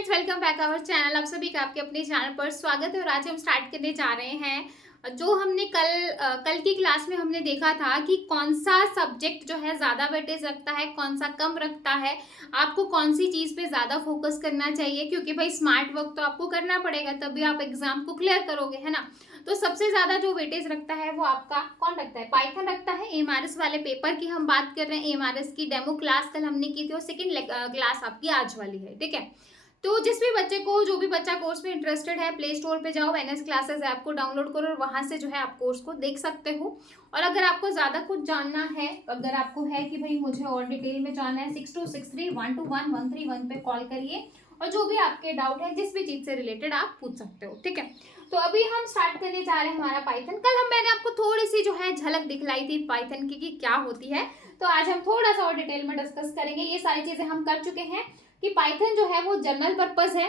Friends, welcome back our channel. आप सभी का आपके अपने चैनल पर स्वागत है। और आज हम स्टार्ट करने जा रहे हैं जो हमने कल की क्लास में हमने देखा था कि कौन सा सब्जेक्ट जो है ज़्यादा वेटेज रखता है, कौन सा कम रखता है, आपको कौन सी चीज़ पे ज़्यादा फोकस करना चाहिए, क्योंकि भाई स्मार्ट वर्क तो आपको करना पड़ेगा, तभी आप एग्जाम को क्लियर करोगे, है ना। तो सबसे ज़्यादा जो वेटेज रखता है वो आपका कौन रखता है? पाइथन रखता है। एमआरएस वाले पेपर की हम बात कर रहे हैं। एमआरएस की डेमो क्लास कल हमने की थी और सेकेंड क्लास आपकी आज वाली है, ठीक है। तो जिस भी बच्चे को, जो भी बच्चा कोर्स में इंटरेस्टेड है, प्ले स्टोर पे जाओ, एनएस क्लासेस ऐप को डाउनलोड करो और वहां से जो है आप कोर्स को देख सकते हो। और अगर आपको ज्यादा कुछ जानना है, अगर आपको है कि भाई मुझे और डिटेल में जानना है, 6263121131 पे कॉल करिए और जो भी आपके डाउट है, जिस भी चीज से रिलेटेड आप पूछ सकते हो, ठीक है। तो अभी हम स्टार्ट करने जा रहे हैं हमारा पाइथन। कल मैंने आपको थोड़ी सी जो है झलक दिखलाई थी पाइथन की कि क्या होती है। तो आज हम थोड़ा सा और डिटेल में डिस्कस करेंगे। ये सारी चीजें हम कर चुके हैं कि पाइथन जो है वो जनरल पर्पस है,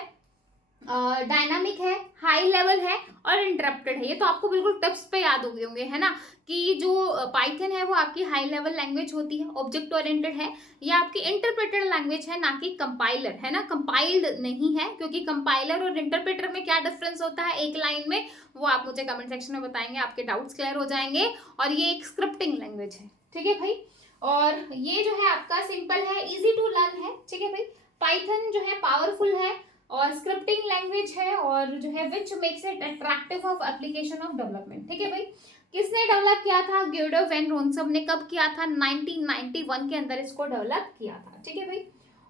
डायनामिक है, हाई लेवल है और इंटरप्टेड है। ये तो आपको बिल्कुल टिप्स पे याद हो गए होंगे, है ना, कि जो पाइथन है वो आपकी हाई लेवल लैंग्वेज होती है, ऑब्जेक्ट ओरिएंटेड है। ये आपकी इंटरप्रेटेड लैंग्वेज है, ना कि कंपाइलर, है ना। कंपाइल्ड नहीं है, क्योंकि कंपाइलर और इंटरप्रेटर में क्या डिफरेंस होता है एक लाइन में, वो आप मुझे कमेंट सेक्शन में बताएंगे, आपके डाउट्स क्लियर हो जाएंगे। और ये एक स्क्रिप्टिंग लैंग्वेज है, ठीक है भाई। और ये जो है आपका सिंपल है, इजी टू लर्न है, ठीक है भाई। पाइथन जो है पावरफुल है और स्क्रिप्टिंग लैंग्वेज है, और जो है which makes it attractive of application of development, ठीक है भाई। किसने डेवलप किया था? ग्योडो वैन रोनसम ने। कब किया था? 1991 के अंदर इसको डेवलप किया था, ठीक है भाई।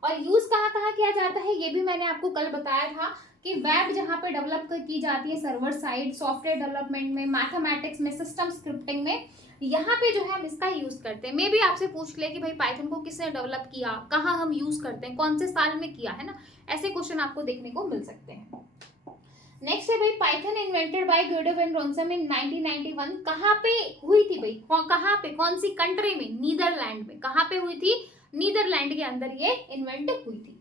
और यूज कहाँ कहाँ किया जाता है ये भी मैंने आपको कल बताया था कि वेब जहाँ पे डेवलप की जाती है, सर्वर साइड, सॉफ्टवेयर डेवलपमेंट में, मैथमेटिक्स में, सिस्टम स्क्रिप्टिंग में, यहाँ पे जो है हम इसका यूज करते हैं। मे भी आपसे पूछ ले कि भाई पाइथन को किसने डेवलप किया, कहाँ हम यूज करते हैं, कौन से साल में किया, है ना। ऐसे क्वेश्चन आपको देखने को मिल सकते हैं। नेक्स्ट है भाई, पाइथन इन्वेंटेड बाय ग्योडो वैन रोनसम इन 1991। कहाँ पे हुई थी भाई? कहाँ पे, कौन सी कंट्री में? नीदरलैंड में। कहाँ पे हुई थी? नीदरलैंड के अंदर ये इन्वेंट हुई थी।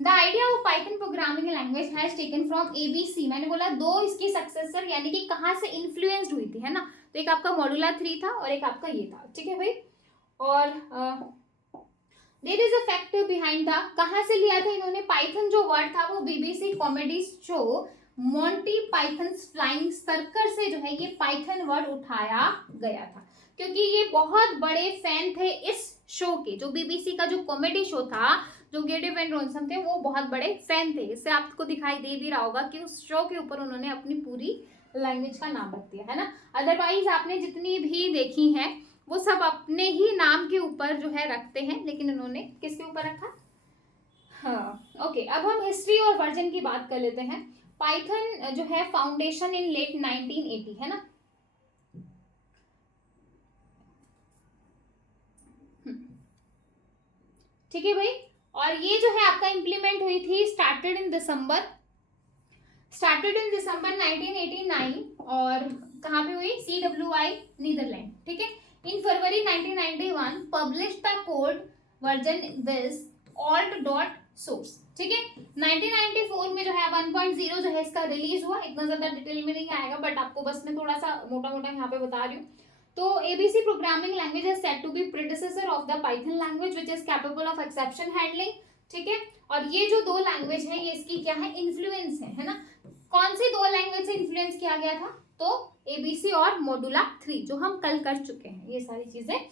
The idea of Python programming language has taken from ABC. मैंने बोला दो इसकी सक्सेसर, यानी कि कहाँ से इन्फ्लुएंस्ड हुई थी, है ना। तो एक आपका मॉड्यूला 3 था और एक आपका ये था, ठीक है भाई। और there is a fact behind the, कहाँ से लिया था इन्होंने? पाइथन जो वर्ड था वो BBC comedy show Monty Python flying circus से जो है ये पाइथन वर्ड उठाया गया था, क्योंकि ये बहुत बड़े फैन थे इस शो के। जो बीबीसी का जो कॉमेडी शो था, जो ग्योडो वैन रोनसम थे, वो बहुत बड़े फैन थे। इससे आपको दिखाई दे भी रहा होगा कि उस शो के ऊपर उन्होंने अपनी पूरी लैंग्वेज का नाम रख दिया, है ना। अदरवाइज आपने जितनी भी देखी हैं वो सब अपने ही नाम के ऊपर जो है रखते हैं, लेकिन उन्होंने किसके ऊपर रखा? हाँ, ओके। अब हम हिस्ट्री और वर्जन की बात कर लेते हैं। पाइथन जो है फाउंडेशन इन लेट 1980, है ना। ठीक है भाई। और ये जो है आपका इंप्लीमेंट हुई थी, स्टार्टेड इन दिसंबर 1989। और कहाँ पे हुई? CWI नीदरलैंड, ठीक है। इन फरवरी 1991 publish the code version this alt dot source, ठीक है। 1994 में जो है 1.0 जो है इसका रिलीज हुआ। इतना ज्यादा डिटेल में नहीं आएगा, बट आपको बस मैं थोड़ा सा मोटा मोटा यहाँ पे बता रही हूँ। तो ABC programming language is said to be predecessor of the Python language which is capable of exception handling, ठीक है। और ये जो दो लैंग्वेज है, ये इसकी क्या है? इन्फ्लुएंस है ना। कौन सी दो लैंग्वेज से इन्फ्लुएंस किया गया था? तो एबीसी और मॉड्यूला 3, जो हम कल कर चुके हैं ये सारी चीजें।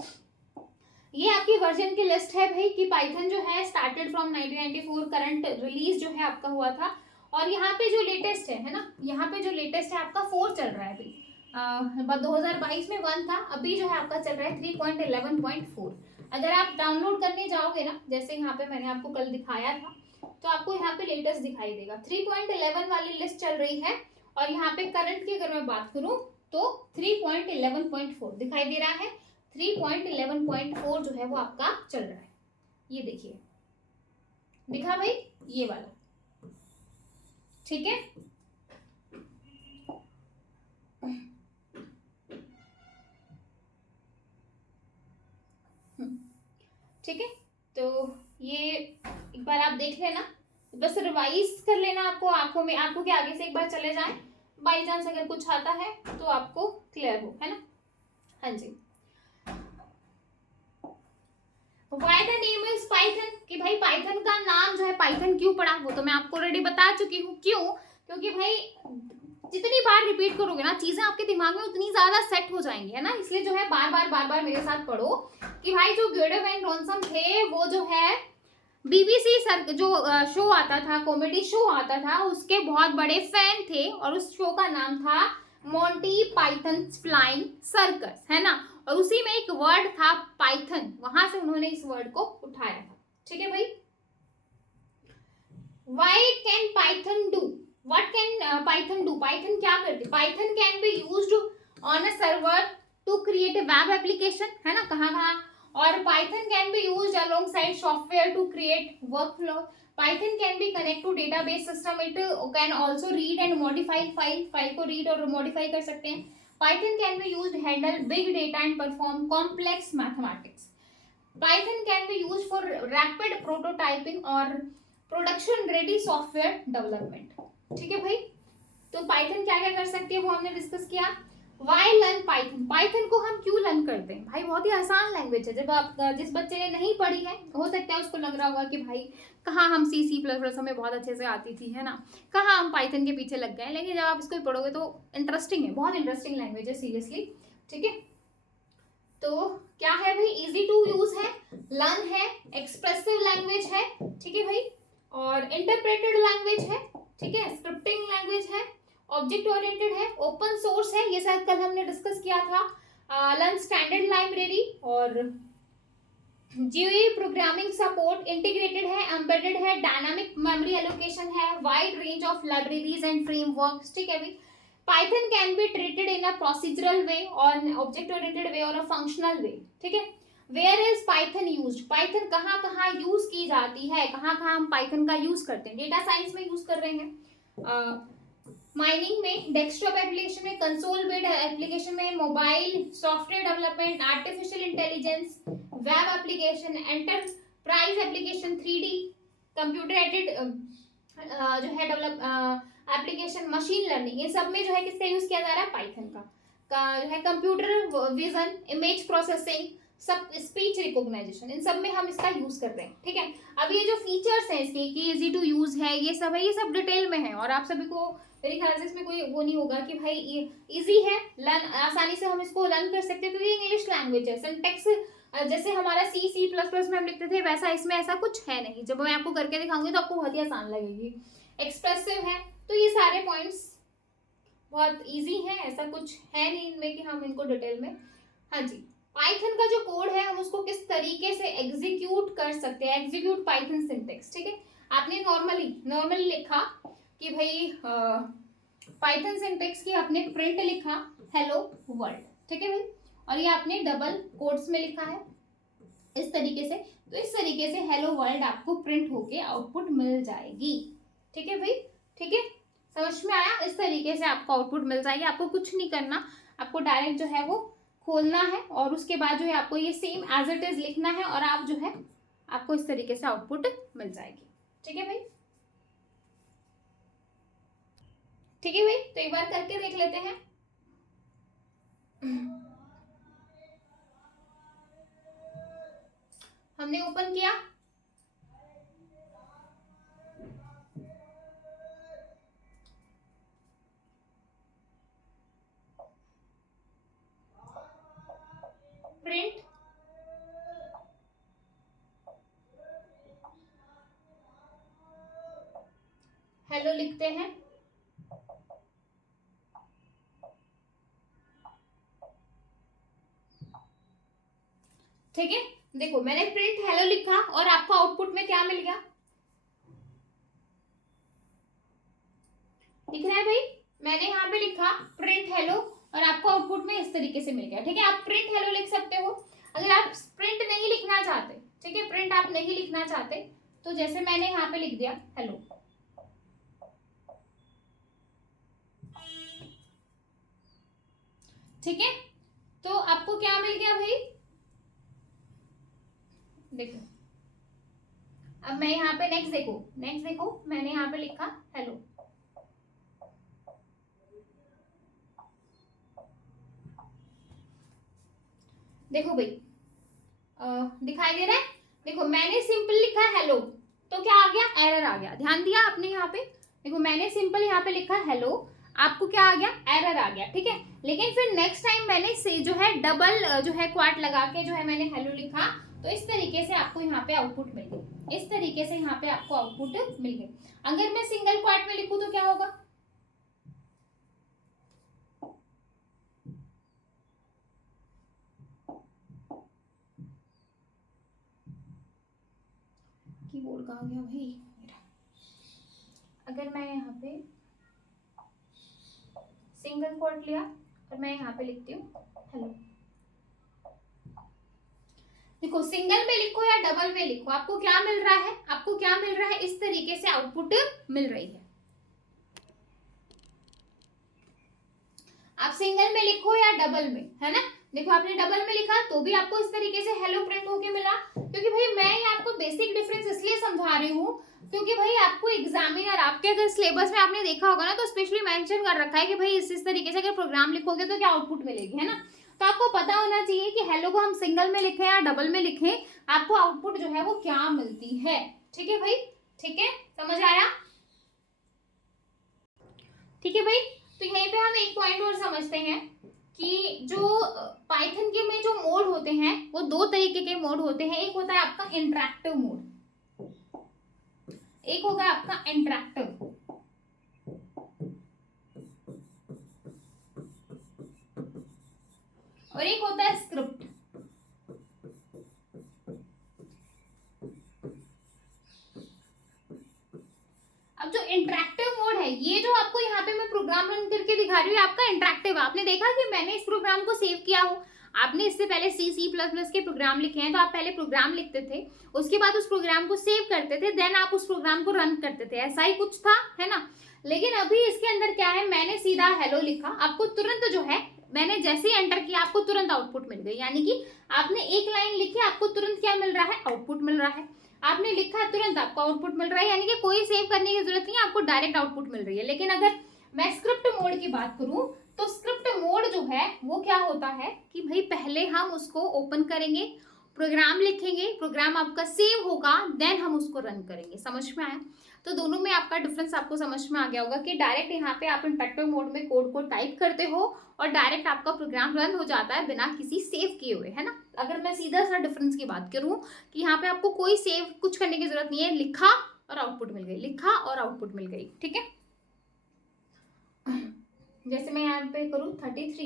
ये आपकी वर्जन की लिस्ट है भाई कि पाइथन जो है स्टार्टेड फ्रॉम 1994, करंट रिलीज जो है आपका हुआ था। और यहाँ पे जो लेटेस्ट है ना, यहाँ पे जो लेटेस्ट है आपका 4 चल रहा है अभी। 2022 में 1 था, अभी जो है आपका चल रहा है 3.11.4। अगर आप डाउनलोड करने जाओगे ना, जैसे यहाँ पे मैंने आपको कल दिखाया था, तो आपको यहाँ पे लेटेस्ट दिखाई देगा। 3.11 वाली लिस्ट चल रही है। और यहाँ पे करंट की अगर मैं बात करूं तो 3.11.4 दिखाई दे रहा है। 3.11.4 जो है वो आपका चल रहा है, ये देखिए, दिखा भाई, ये वाला, ठीक है। ठीक है, तो ये एक बार आप देख लेना, बस रिवाइज कर लेना। आपको आंखों में, आंखों के आगे से एक बार चले जाएं, बाई चांस अगर कुछ आता है तो आपको क्लियर हो, है ना। हाँ जी। Why the name is Python, कि भाई पाइथन का नाम जो है पाइथन क्यों पड़ा, वो तो मैं आपको ऑलरेडी बता चुकी हूँ। क्यों? क्योंकि भाई जितनी बार रिपीट करोगे ना चीजें आपके दिमाग में उतनी ज्यादा सेट हो जाएंगी, है ना। इसलिए जो है बार बार मेरे साथ पढ़ो कि भाई जो गिडो वैन रॉनसन थे वो जो है बीबीसी सर जो शो आता था, कॉमेडी शो आता था, उसके बहुत बड़े फैन थे और उस शो का नाम था मोंटी पाइथन फ्लाइंग सर्कस, है ना। और उसी में एक वर्ड था पाइथन, वहां से उन्होंने इस वर्ड को उठाया था। ठीक है भाई। Why can Python do, what can Python do, Python क्या करती है। Python can be used on a server to create a web application, है ना, कहाँ कहाँ। और Python can be used alongside software to create workflow. Python can be connect to database system, it can also read and modify file को read और modify कर सकते हैं। Python can be used handle big data and perform complex mathematics. Python can be used for rapid prototyping और production ready software development. ठीक है भाई। तो पाइथन क्या क्या कर सकती है वो हमने डिस्कस किया। वाई लर्न पाइथन, पाइथन को हम क्यों लर्न करते हैं भाई, बहुत ही आसान लैंग्वेज है। जब आप जिस बच्चे ने नहीं पढ़ी है हो सकता है उसको लग रहा होगा कि भाई कहाँ हम सी प्लस प्लस हमें बहुत अच्छे से आती थी, है ना, कहाँ हम पाइथन के पीछे लग गए। लेकिन जब आप इसको पढ़ोगे तो इंटरेस्टिंग है, बहुत इंटरेस्टिंग लैंग्वेज है सीरियसली। ठीक है। तो क्या है भाई, इजी टू यूज है, लर्न है, एक्सप्रेसिव लैंग्वेज है। ठीक है भाई। और इंटरप्रेटेड लैंग्वेज है। ठीक है। स्क्रिप्टिंग लैंग्वेज है, ऑब्जेक्ट ओरिएंटेड है, ओपन सोर्स है, ये शायद कल हमने डिस्कस किया था। लर्न स्टैंडर्ड लाइब्रेरी और जीयूई प्रोग्रामिंग सपोर्ट, इंटीग्रेटेड है, एम्बेडेड है, डायनामिक मेमोरी एलोकेशन है, wide range of libraries and frameworks. ठीक है भाई। Python can be treated in a procedural way or an object oriented way or a functional way. ठीक है। Where is Python used? Python कहाँ कहाँ use की जाती है, कहाँ कहाँ हम Python का यूज करते हैं। डेटा साइंस में यूज कर रहे हैं, माइनिंग में, डेस्कटॉप एप्लीकेशन में, कंसोल बेस्ड एप्लीकेशन में, mobile software development, artificial intelligence, web application, enterprise application, 3D computer aided जो है डेवलप एप्लीकेशन, मशीन लर्निंग, ये सब में जो है किसका यूज किया जा रहा है, पाइथन का जो है कंप्यूटर विजन, इमेज प्रोसेसिंग, सब स्पीच रिकॉग्नाइजेशन, इन सब में हम इसका यूज कर रहे हैं। ठीक है। अब ये जो फीचर्स हैं इसके कि इजी टू यूज है, ये सब है, ये सब डिटेल में है और आप सभी को मेरे ख्याल से इसमें कोई वो नहीं होगा कि भाई ये इजी है, लर्न आसानी से हम इसको लर्न कर सकते हैं। तो ये इंग्लिश लैंग्वेज है, सिंटैक्स जैसे हमारा सी प्लस प्लस में हम लिखते थे वैसा इसमें ऐसा कुछ है नहीं। जब मैं आपको करके दिखाऊंगी तो आपको बहुत ही आसान लगेगी। एक्सप्रेसिव है, तो ये सारे पॉइंट्स बहुत इजी हैं, ऐसा कुछ है नहीं इनमें कि हम इनको डिटेल में। हाँ जी। पाइथन का जो कोड है हम उसको किस तरीके से एग्जीक्यूट कर सकते हैं, एग्जीक्यूट पाइथन सिंटेक्स। ठीक है। आपने नॉर्मली लिखा कि भाई पाइथन सिंटेक्स की आपने प्रिंट लिखा हेलो वर्ल्ड। ठीक है भाई। और ये आपने डबल कोट्स में लिखा है इस तरीके से, तो इस तरीके से हेलो वर्ल्ड आपको प्रिंट होके आउटपुट मिल जाएगी। ठीक है भाई। ठीक है। समझ में आया, इस तरीके से आपको आउटपुट मिल जाएगी। आपको कुछ नहीं करना, आपको डायरेक्ट जो है वो खोलना है और उसके बाद जो है आपको ये सेम एज इट इज लिखना है और आप जो है आपको इस तरीके से आउटपुट मिल जाएगी। ठीक है भाई। ठीक है भाई। तो एक बार करके देख लेते हैं। हमने ओपन किया, प्रिंट हेलो लिखते हैं। ठीक है। देखो मैंने प्रिंट हेलो लिखा और आपको आउटपुट में क्या मिल गया, दिख रहा है भाई। मैंने यहाँ पे लिखा प्रिंट हेलो और आपको आउटपुट में इस तरीके से मिल गया। ठीक है। आप प्रिंट हेलो लिख सकते हो। अगर आप प्रिंट नहीं लिखना चाहते, ठीक है, प्रिंट आप नहीं लिखना चाहते तो जैसे मैंने यहाँ पे लिख दिया हेलो। ठीक है। तो आपको क्या मिल गया भाई, देखो अब मैं यहाँ पे नेक्स्ट देखो मैंने यहाँ पे लिखा हेलो। देखो भाई दिखाई दे रहा है। देखो मैंने सिंपल लिखा हेलो, तो क्या आ गया, एरर आ गया। ध्यान दिया आपने यहाँ पे, देखो मैंने सिंपल यहाँ पे लिखा हेलो, आपको क्या आ गया, एरर आ गया, ठीक है। लेकिन फिर नेक्स्ट टाइम मैंने से जो है डबल जो है क्वाट लगा के जो है मैंने हेलो लिखा, तो इस तरीके से आपको यहाँ पे आउटपुट मिल गई, इस तरीके से यहाँ पे आपको आउटपुट मिल गई। अगर मैं सिंगल क्वाट में लिखूं तो क्या होगा, कीबोर्ड कहाँ गया भाई मेरा। अगर मैं यहाँ पे सिंगल क्वाट लिया और मैं यहाँ पे लिखती हूँ हेलो, देखो सिंगल में लिखो या डबल में लिखो, आपको क्या मिल रहा है, आपको क्या मिल रहा है, इस तरीके से आउटपुट मिल रही है। आप सिंगल में लिखो या डबल में, है ना, देखो आपने डबल में लिखा तो भी आपको इस तरीके से हेलो प्रिंट होके मिला, क्योंकि भाई मैं ये आपको बेसिक डिफरेंस इसलिए समझा रही हूँ क्योंकि भाई आपको एग्जामिनर आपके अगर सिलेबस में आपने देखा होगा ना तो स्पेशली मेंशन कर रखा है कि भाई इस तरीके से अगर प्रोग्राम लिखोगे तो क्या आउटपुट मिलेगी, है ना। तो आपको पता होना चाहिए कि हेलो को हम सिंगल में लिखें या डबल में लिखें, आपको आउटपुट जो है वो क्या मिलती है। ठीक है भाई, ठीक है, समझ आया, ठीक है भाई। तो यहीं पे हम एक पॉइंट और समझते हैं कि जो पाइथन के में जो मोड होते हैं वो दो तरीके के मोड होते हैं, एक होता है आपका इंटरैक्टिव मोड, एक होगा आपका इंटरैक्टिव, और एक होता है स्क्रिप्ट। अब जो इंटरैक्टिव मोड है, ये जो आपको यहाँ पे मैं प्रोग्राम रन करके दिखा रही हूँ आपका इंटरैक्टिव, आपने देखा कि मैंने इस प्रोग्राम को सेव किया हो, आपने इससे पहले C++ के प्रोग्राम लिखे हैं तो आप पहले प्रोग्राम लिखते थे, उसके बाद उस प्रोग्राम को सेव करते थे, देन आप उस प्रोग्राम को रन करते थे, ऐसा ही कुछ था, है ना। लेकिन अभी इसके अंदर क्या है, मैंने सीधा हेलो लिखा, आपको तुरंत जो है मैंने जैसे ही एंटर किया आपको तुरंत आउटपुट मिल गई, यानी कि आपने एक लाइन लिखी आपको तुरंत क्या मिल रहा है, आउटपुट मिल रहा है। आपने लिखा तुरंत आपको आउटपुट मिल रहा है, यानी कि कोई सेव करने की जरूरत नहीं है, आपको डायरेक्ट आउटपुट मिल रही है। लेकिन अगर मैं स्क्रिप्ट मोड की बात करूं तो स्क्रिप्ट मोड जो है वो क्या होता है कि भाई पहले हम उसको ओपन करेंगे, प्रोग्राम लिखेंगे, प्रोग्राम आपका सेव होगा, देन हम उसको रन करेंगे। समझ में आया, तो दोनों में आपका डिफरेंस आपको समझ में आ गया होगा कि डायरेक्ट यहाँ पे आप इंटरैक्टिव मोड में कोड को टाइप करते हो और डायरेक्ट आपका प्रोग्राम रन हो जाता है बिना किसी सेव किए हुए, है ना। अगर मैं सीधा सा डिफरेंस की बात करूं कि यहाँ पे आपको कोई सेव कुछ करने की जरूरत नहीं है, लिखा और आउटपुट मिल गई, लिखा और आउटपुट मिल गई, ठीक है। जैसे मैं यहाँ पे करूँ 33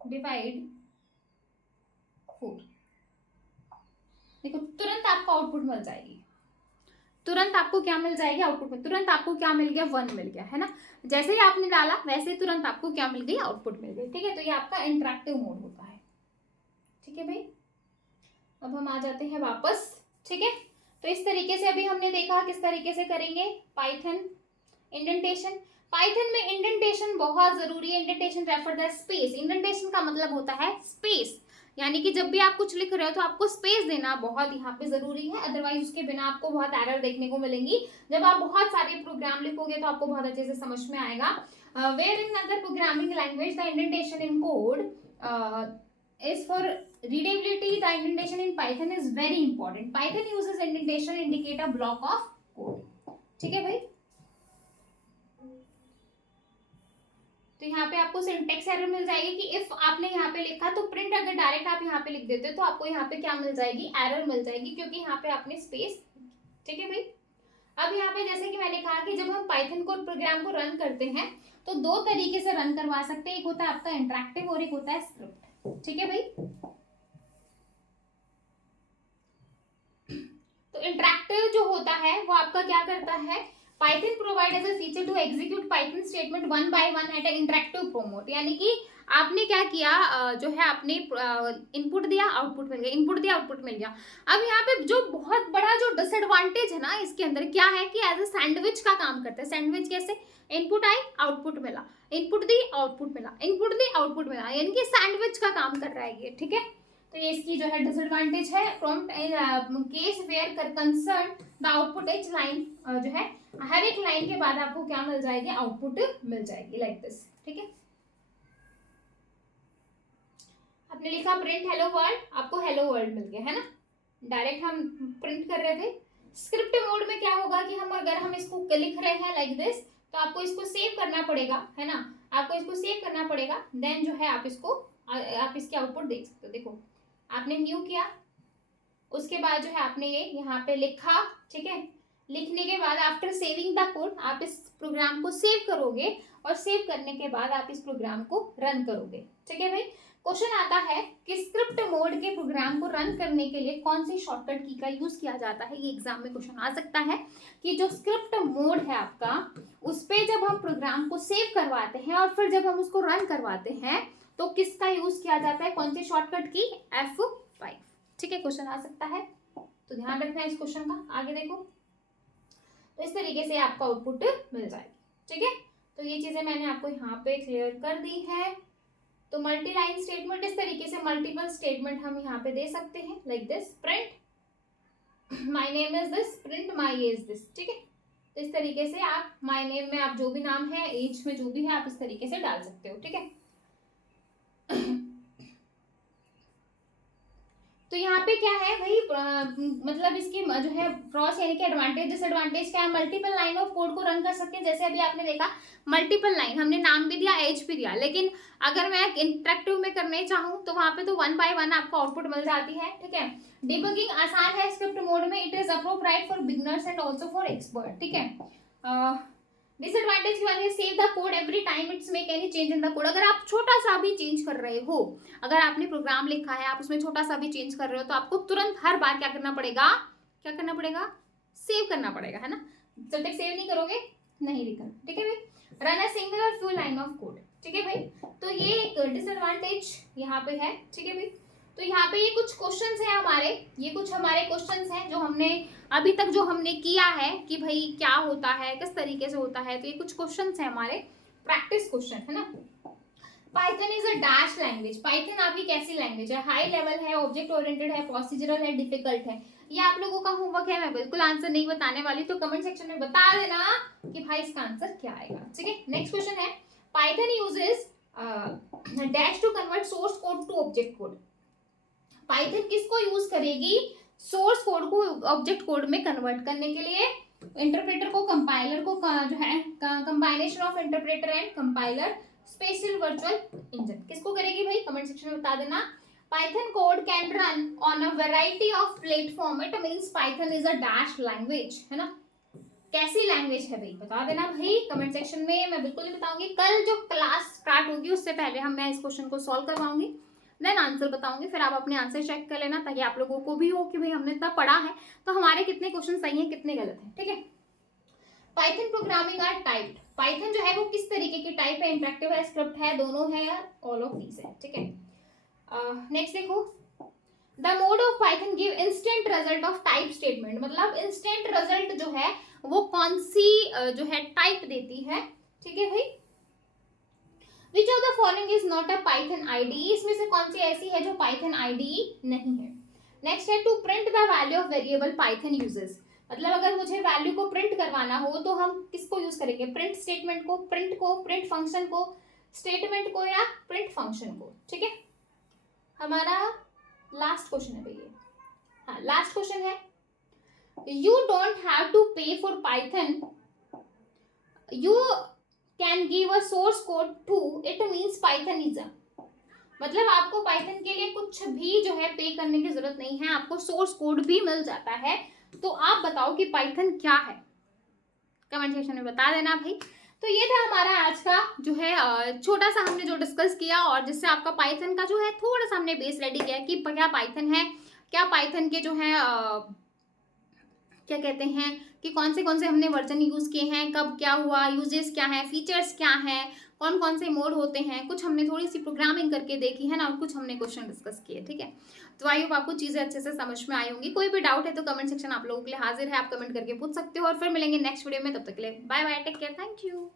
डिवाइड 4, देखो तुरंत आपको आउटपुट मिल जाएगी, तुरंत आपको क्या मिल जाएगी, आउटपुट में तुरंत आपको क्या मिल गया, 1 मिल गया, है ना। जैसे ही आपने डाला वैसे ही तुरंत आपको क्या मिल गई, आउटपुट मिल गई, ठीक है। तो ये आपका इंटरैक्टिव मोड होता है, ठीक है भाई। अब हम आ जाते हैं वापस, ठीक है। तो इस तरीके से अभी हमने देखा किस तरीके से करेंगे पाइथन इंडेंटेशन। पाइथन में इंडेंटेशन बहुत जरूरी है, indentation refer the space, indentation का मतलब होता है स्पेस, यानी कि जब भी आप कुछ लिख रहे हो तो आपको स्पेस देना बहुत यहाँ पे जरूरी है, अदरवाइज उसके बिना आपको बहुत एरर देखने को मिलेंगी। जब आप बहुत सारे प्रोग्राम लिखोगे तो आपको बहुत अच्छे से समझ में आएगा। Where in other programming language the indentation in code is for readability, the indentation in Python is very important. Python uses indentation indicate a block of code, ठीक है भाई। तो यहाँ पे आपको सिंटेक्स एरर मिल जाएगी कि इफ आपने यहाँ पे लिखा तो प्रिंट अगर डायरेक्ट आप यहाँ पे लिख देते तो आपको यहाँ पे क्या मिल जाएगी, एरर मिल जाएगी, क्योंकि यहाँ पे आपने स्पेस, ठीक है भाई। अब यहाँ पे जैसे कि मैंने कहा कि जब हम पाइथन को प्रोग्राम को रन करते हैं तो दो तरीके से रन करवा सकते हैं, एक होता है आपका इंटरैक्टिव और एक होता है स्क्रिप्ट, ठीक है भाई। तो इंटरैक्टिव जो होता है वो आपका क्या करता है, Python provide as a feature to execute Python statement one by one at interactive prompt, यानी कि आपने क्या किया, जो है आपने इनपुट दिया आउटपुट मिल गया, इनपुट दिया आउटपुट मिल गया। अब यहाँ पे जो बहुत बड़ा जो डिसएडवांटेज है ना इसके अंदर क्या है कि एज ए सैंडविच का काम करता है। सैंडविच कैसे, इनपुट आई आउटपुट मिला, इनपुट दी आउटपुट मिला, इनपुट दी आउटपुट मिला, यानी कि सैंडविच का काम कर रहा है ये, ठीक है। तो ये इसकी जो है डिसएडवांटेज है। Prompt case where concern the output each line, जो है हर एक लाइन के बाद आपको क्या मिल जाएगी, आउटपुट मिल जाएगी लाइक दिस, ठीक है। आपने लिखा प्रिंट हेलो वर्ल्ड, आपको हेलो वर्ल्ड मिल गया है ना, डायरेक्ट हम प्रिंट कर रहे थे। स्क्रिप्ट मोड में क्या होगा कि अगर हम इसको लिख रहे हैं लाइक दिस, तो आपको इसको सेव करना पड़ेगा, है ना, आपको इसको सेव करना पड़ेगा, देन जो है आप इसके आउटपुट देख सकते हो। देखो आपने न्यू किया, उसके बाद जो है आपने ये यहाँ पे लिखा, ठीक है, लिखने के बाद आफ्टर सेविंग द कोड आप इस प्रोग्राम को सेव करोगे, और सेव करने के बाद आप इस प्रोग्राम को रन करोगे। ठीक है भाई, क्वेश्चन आता है कि स्क्रिप्ट मोड के प्रोग्राम को रन करने के लिए कौन सी शॉर्टकट की का यूज किया जाता है। ये एग्जाम में क्वेश्चन आ सकता है कि जो स्क्रिप्ट मोड है आपका, उस पे जब हम प्रोग्राम को सेव करवाते हैं और फिर जब हम उसको रन करवाते हैं तो किसका यूज किया जाता है, कौन सी शॉर्टकट की, F5। ठीक है, क्वेश्चन आ सकता है, तो ध्यान रखना है इस क्वेश्चन का। आगे देखो, तो इस तरीके से आपको आउटपुट मिल जाएगी। ठीक है, तो ये चीजें मैंने आपको यहाँ पे क्लियर कर दी है। तो मल्टी लाइन स्टेटमेंट, इस तरीके से मल्टीपल स्टेटमेंट हम यहाँ पे दे सकते हैं, like this, print my name is this, print my age this. ठीक है, तो इस तरीके से आप माय नेम में आप जो भी नाम है, एज में जो भी है, आप इस तरीके से डाल सकते हो। ठीक है, तो यहाँ पे क्या है भाई, मतलब इसकी जो है क्रॉस यानी कि एडवांटेज डिसएडवांटेज क्या है, मल्टीपल लाइन ऑफ कोड को रन कर सकते हैं। जैसे अभी आपने देखा मल्टीपल लाइन, हमने नाम भी दिया, एज भी दिया, लेकिन अगर मैं इंटरेक्टिव में करने चाहूँ तो वहां पे तो 1 बाय 1 आपको आउटपुट मिल जाती है। ठीक है, डिबगिंग आसान है स्क्रिप्ट मोड में, it is appropriate for beginners and also for expert. ठीक है, डिसएडवांटेज की बात है, save the code every time it's make any change in the code. अगर आप छोटा सा भी चेंज कर रहे हो, अगर आपने प्रोग्राम लिखा है, आप उसमें छोटा सा भी चेंज कर रहे हो, तो आपको तुरंत हर बार क्या करना पड़ेगा, सेव करना पड़ेगा, है ना। जब तक सेव नहीं करोगे नहीं लिखना। ठीक है भाई, रन अ सिंगल और फुल लाइन ऑफ कोड। ठीक है भाई, तो ये एक डिसएडवांटेज यहाँ पे है। ठीक है भाई, तो यहाँ पे ये कुछ क्वेश्चंस हैं हमारे, ये कुछ हमारे क्वेश्चंस हैं जो हमने अभी तक जो हमने किया है कि भाई क्या होता है, किस तरीके से होता है। तो ये कुछ क्वेश्चंस हैं हमारे प्रैक्टिस क्वेश्चन, है ना। Python is a dash language. Python आपकी कैसी लैंग्वेज है, हाई लेवल है, ऑब्जेक्ट ओरिएंटेड है, प्रोसीजरल है, डिफिकल्ट है। ये आप लोगों का होमवर्क है, मैं बिल्कुल आंसर नहीं बताने वाली, तो कमेंट सेक्शन में बता देना कि भाई इसका आंसर क्या आएगा। ठीक है, नेक्स्ट क्वेश्चन है, Python uses dash to convert source code to object code. Python किसको यूज करेगी, सोर्स कोड को ऑब्जेक्ट कोड में कन्वर्ट करने के लिए। इंटरप्रेटर को, कंपाइलर को, जो है combination of interpreter and compiler, special virtual engine, किसको करेगी भाई, कमेंट सेक्शन में बता देना। Python code can run on a variety of platform, it means Python is a dash language, है ना। कैसी लैंग्वेज है भाई, बता देना भाई कमेंट सेक्शन में, मैं बिल्कुल नहीं बताऊंगी। कल जो क्लास स्टार्ट होगी उससे पहले मैं इस क्वेश्चन को सॉल्व करवाऊंगी, देन आंसर बताऊंगी, फिर आप अपने आंसर चेक कर लेना, ताकि आप लोगों को भी हो कि भाई हमने इतना पढ़ा है तो हमारे कितने क्वेश्चन सही हैं, कितने गलत हैं। ठीक है, Python programming are type, Python जो है वो किस तरीके की टाइप है, इंटरेक्टिव है, स्क्रिप्ट है, दोनों है, या ऑल ऑफ दीज है। ठीक है, नेक्स्ट देखो, the mode of Python give instant result of type statement, मतलब इंस्टेंट रिजल्ट जो है वो कौन सी जो है टाइप देती है। ठीक है भाई, Which of the following is not a Python IDE, इसमें से कौन सी ऐसी है जो Python IDE नहीं है। नेक्स्ट है, to print the value of variable Python uses, मतलब अगर मुझे वैल्यू को प्रिंट करवाना हो तो हम किसको यूज करेंगे, प्रिंट स्टेटमेंट को, प्रिंट फंक्शन को, स्टेटमेंट को, या प्रिंट फंक्शन को। ठीक है, हमारा लास्ट क्वेश्चन है भैया, हाँ लास्ट क्वेश्चन है, you don't have to pay for Python, you can give a source code to, it means Python is a, मतलब आपको पाइथन के लिए कुछ भी जो है पे करने की जरूरत नहीं है, आपको सोर्स कोड भी मिल जाता है। तो आप बताओ कि पाइथन क्या है, कमेंट सेक्शन में बता देना भाई। तो ये था हमारा आज का जो है छोटा सा हमने जो डिस्कस किया, और जिससे आपका पाइथन का जो है थोड़ा सा हमने बेस रेडी किया कि क्या पाइथन है, क्या पाइथन के जो है क्या कहते हैं कि कौन से हमने वर्जन यूज़ किए हैं, कब क्या हुआ, यूजेस क्या है, फीचर्स क्या है, कौन कौन से मोड होते हैं, कुछ हमने थोड़ी सी प्रोग्रामिंग करके देखी है ना, और कुछ हमने क्वेश्चन डिस्कस किए। ठीक है, तो आई होप आपको चीज़ें अच्छे से समझ में आई होंगी। कोई भी डाउट है तो कमेंट सेक्शन आप लोगों के लिए हाजिर है, आप कमेंट करके पूछ सकते हो, और फिर मिलेंगे नेक्स्ट वीडियो में, तब तक के लिए bye bye, take care, thank you.